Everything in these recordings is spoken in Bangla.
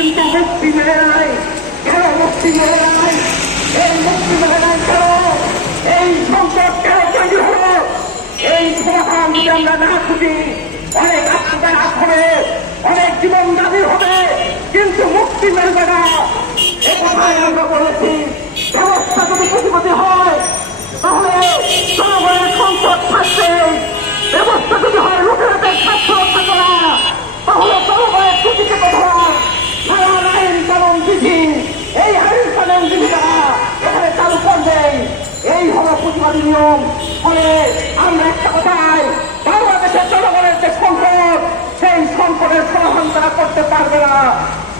কিন্তু মুক্তি মেলে নাই। কেন মুক্তি মেলে নাই? এই মুক্তি মেলে নাই কেন? এই সংকট কেন তৈরি হলো? এই সমাধান যদি আমরা না খুঁজি, অনেক আত্মঘাত হবে, অনেক জীবন দাবি হবে, কিন্তু মুক্তি মেলবে না। এ কথাই আমরা বলেছি। ব্যবস্থা যদি প্রতিপতি হয় তাহলে জনগণের সংকট থাকবে। ব্যবস্থা যদি হয় লুটেরাদের স্বার্থ রক্ষা করা, তাহলে জনগণের প্রতিটি কথা সারা আইন কানুন বিধি, এই আইন কানুন বিধিটা এখানে চালু করবেন। এই হলো প্রতিবাদী নিয়ম। ফলে আমরা একটা কথাই, বাংলাদেশের জনগণের যে সংকট, সেই সংকটের সমাধান তারা করতে পারবে না।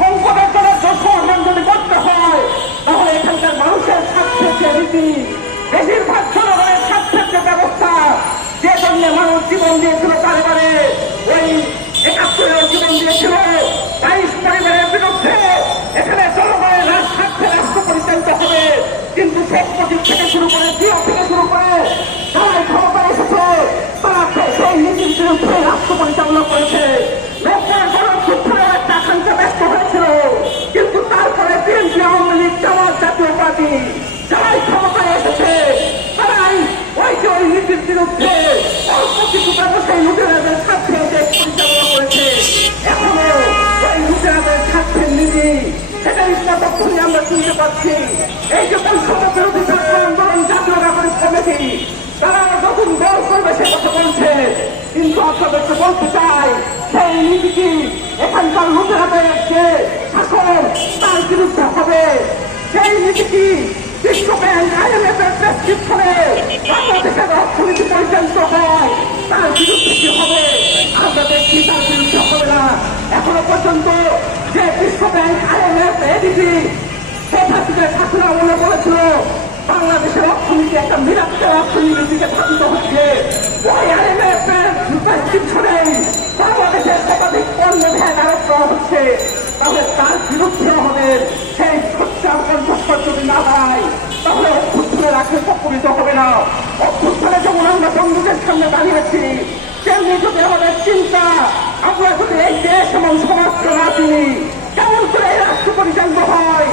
সংকটের জন্য সমাধান যদি করতে হয়, তাহলে এখানকার মানুষের স্বার্থের যে নীতি, বেশিরভাগ জনগণের স্বার্থের যে ব্যবস্থা, যে জন্য মানুষ জীবন দিয়েছিল পরিবারে, ওই ৭১ জীবন দিয়েছিল ২২ পরিবারের বিরুদ্ধে, এখানে জনগণের স্বার্থে রাষ্ট্র পরিচালিত হবে। কিন্তু শেখ মুজিব থেকে শুরু করে, জিয়া থেকে শুরু করে যারাই ক্ষমতা এসেছে, তারা সেই নীতির বিরুদ্ধে রাষ্ট্র পরিচালনা করেছে। লোকজন গণঅভ্যুত্থানের একটা আকাঙ্ক্ষা ব্যস্ত হয়েছিল, কিন্তু তারপরে বিএনপি, আওয়ামী লীগ, জামাত, জাতীয় পার্টি যারাই ক্ষমতায় এসেছে, তারাই ওই যে ওই নীতির বিরুদ্ধে অল্প কিছু ব্যবসায়ী লুটেরাদের স্বার্থে দেশ পরিচালনা করেছে। এখনো ওই লুটেরাদের স্বার্থের নীতি, সেটাই ততক্ষণই আমরা শুনতে পাচ্ছি। এই যে বৈষম্য বিরোধী ছাত্র আন্দোলন, জাতীয় নাগরিক কমিটি, তারা নতুন দল করবে সে কথা বলছে, কিন্তু আপনাদেরকে বলতে চাই, সেই নীতি কি এখানকার লুটেরাদের যে শাসন, তার বিরুদ্ধে হবে? সেই নীতি কি বিশ্ব ব্যাংক, IMF এর প্রেসক্রিপশনে বাংলাদেশের অর্থনীতি পরিচালিত হয়, তার বিরুদ্ধে কি হবে? আমরা দেখছি তার বিরুদ্ধে হবে না। এখনো পর্যন্ত যে বিশ্ব ব্যাংক, IMF, ADB শেখ হাসিনার শাসন আমলে বলেছিল বাংলাদেশের অর্থনীতি একটা মিরাক্কেল অর্থনীতির দিকে ধাবিত হচ্ছে, ওই IMF এর প্রেসক্রিপশনেই বাংলাদেশের শতাধিক পণ্য ভ্যাট আরোপ করা হচ্ছে। তাহলে তার বিরুদ্ধে হবে। সেই সোচ্চার কণ্ঠস্বর যদি না দাঁড়ায়, তাহলে অভ্যুত্থানের আগে প্রকৃত হবে না। অভ্যুত্থানে যেমন আমরা বন্ধুদের সামনে দাঁড়িয়েছি, তেমনি যদি আমাদের চিন্তা, আমরা যদি এই দেশ এবং সমাজকে না চিনি, কেমন করে এই রাষ্ট্র পরিচালিত হয়,